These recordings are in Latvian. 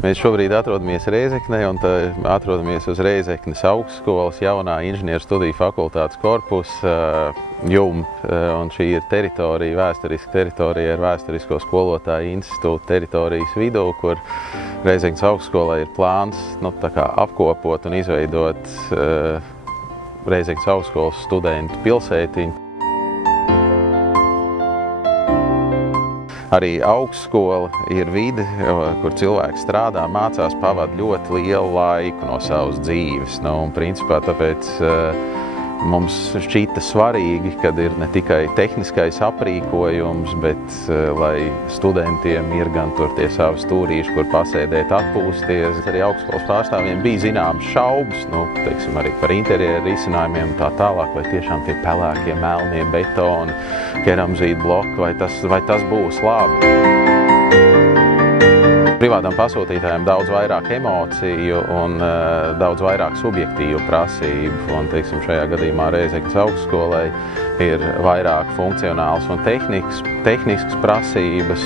Mēs šobrīd atrodamies Rēzeknē un atrodamies uz Rēzeknes augstskolas jaunā inženieru studiju fakultātes korpusa jumta. Un šī ir teritorija, vēsturiska teritorija ar Vēsturisko skolotāju institūtu teritorijas vidū, kur Rēzeknes augstskolā ir plāns apkopot un izveidot Rēzeknes augstskolas studentu pilsētiņu. Arī augstskola ir vide, kur cilvēks strādā, mācās, pavada ļoti lielu laiku no savas dzīves. Un principā tāpēc mums šķita svarīgi, kad ir ne tikai tehniskais aprīkojums, bet lai studentiem ir gan tur tie savi stūrīši, kur pasēdēt, atpūsties. Arī augstskolas pārstāvjiem bija zināmas šaubas, teiksim, arī par interjeru risinājumiem un tā tālāk, vai tiešām tie pelēkie, melnie betoni, keramzīta bloki, vai tas būs labi. Privātam pasūtītājiem daudz vairāk emociju un daudz vairāk subjektīvu prasību. Un, teiksim, šajā gadījumā Rēzeknes augstskolai ir vairāk funkcionāls un tehniskas prasības,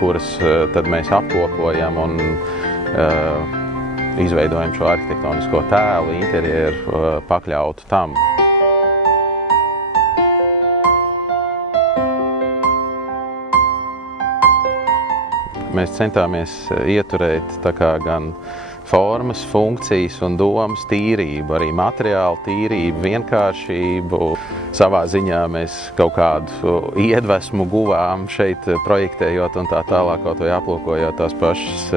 kuras tad mēs apkopojam un izveidojam šo arhitektonisko tēlu, interjeru pakļautu tam. Mēs centāmies ieturēt gan formas, funkcijas un domas tīrību, arī materiālu tīrību, vienkāršību. Savā ziņā mēs kaut kādu iedvesmu guvām šeit projektējot un tā tālāk, kaut vai aplūkojot tās pašas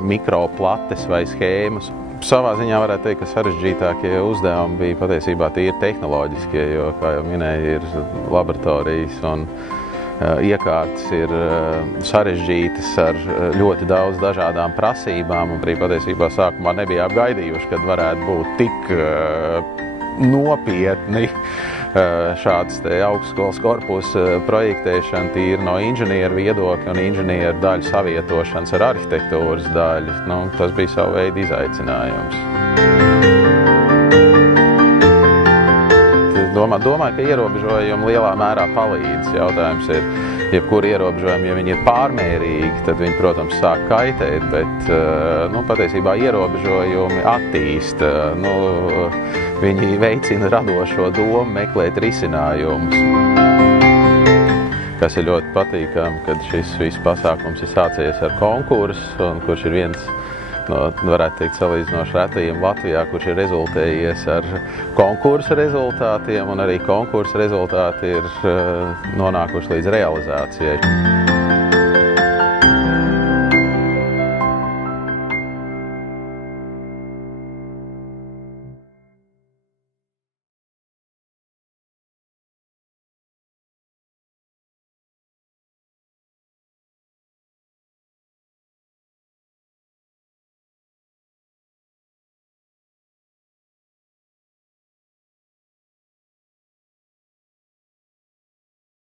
mikroplates vai schēmas. Savā ziņā varētu teikt, ka sarežģītākie uzdevumi bija patiesībā tīri tehnoloģiskie, jo, kā jau minēju, ir laboratorijas un iekārtas ir sarežģītas ar ļoti daudz dažādām prasībām, un arī patiesībā sākumā nebija apgaidījuši, kad varētu būt tik nopietni šāds augstskolas korpusa projektēšana tīri no inženieru viedokļa un inženieru daļu savietošanas ar arhitektūras daļu. Tas bija savu veidu izaicinājums. Domāju, ka ierobežojumi lielā mērā palīdz. Jautājums ir, jebkuri ierobežojumi, ja viņi ir pārmērīgi, tad viņi, protams, sāk kaitēt, bet patiesībā ierobežojumi attīsta. Viņi veicina radošo domu, meklēt risinājumus. Kas ir ļoti patīkami, kad šis viss pasākums ir sācies ar konkursu, un kurš ir viens varētu teikt, salīdzinoši retajiem Latvijā, kurš ir rezultējies ar konkursa rezultātiem, un arī konkursa rezultāti ir nonākuši līdz realizācijai.